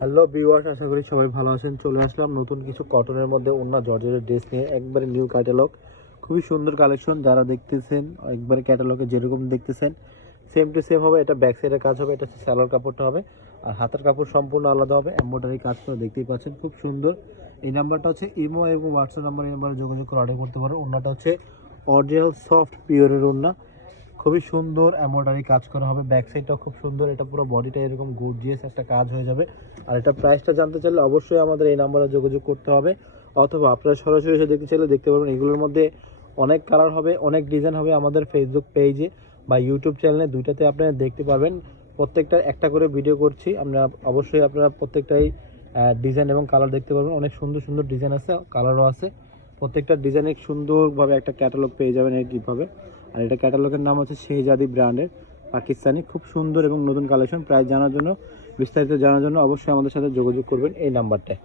Hello viewers, আশা করি সবাই ভালো আছেন। চলে আসলাম নতুন কিছু কটনের মধ্যে ওন্না জর্জেটের ড্রেস নিয়ে, একবারে নিউ ক্যাটালগ। খুবই সুন্দর কালেকশন। যারা দেখতেছেন একবারে ক্যাটালগে যেরকম দেখতেছেন সেম টু সেম হবে। এটা ব্যাক সাইডের কাজ হবে, এটা হচ্ছে সালোয়ার কাপড়টা হবে, আর হাতের কাপড় সম্পূর্ণ আলাদা হবে। এমব্রয়ডারি কাজ করে দেখতেই পাচ্ছেন, খুব সুন্দর। এই নাম্বারটা হচ্ছে ইমো এবং হোয়াটসঅ্যাপ নাম্বার, এই নাম্বারে যোগাযোগ করে অর্ডার করতে পারেন। ওন্নাটা হচ্ছে অরিজিনাল সফট পিওরের ওন্না, খুবই সুন্দর এমব্রয়ডারি কাজ করা হবে। ব্যাক সাইডটাও খুব সুন্দর, এটা পুরো বডিটা এরকম গর্জিয়াস একটা কাজ হয়ে যাবে। আর এটা প্রাইসটা জানতে চাইলে অবশ্যই আমাদের এই নাম্বারে যোগাযোগ করতে হবে, অথবা আপনারা সরাসরি এসে দেখতে চাইলে দেখতে পারবেন। এগুলোর মধ্যে অনেক কালার হবে, অনেক ডিজাইন হবে। আমাদের ফেসবুক পেজে বা ইউটিউব চ্যানেলে দুইটাতে আপনারা দেখতে পারবেন। প্রত্যেকটার একটা করে ভিডিও করছি আমরা, অবশ্যই আপনারা প্রত্যেকটাই ডিজাইন এবং কালার দেখতে পারবেন। অনেক সুন্দর সুন্দর ডিজাইন আছে, কালারও আছে। প্রত্যেকটা ডিজাইনে সুন্দরভাবে একটা ক্যাটালগ পেয়ে যাবেন এইভাবে। আর এটা ক্যাটালগের নাম হচ্ছে শেহজাদি ব্র্যান্ডের পাকিস্তানি, খুব সুন্দর এবং নতুন কালেকশন। প্রাইস জানার জন্য, বিস্তারিত জানার জন্য অবশ্যই আমাদের সাথে যোগাযোগ করবেন এই নাম্বারটায়।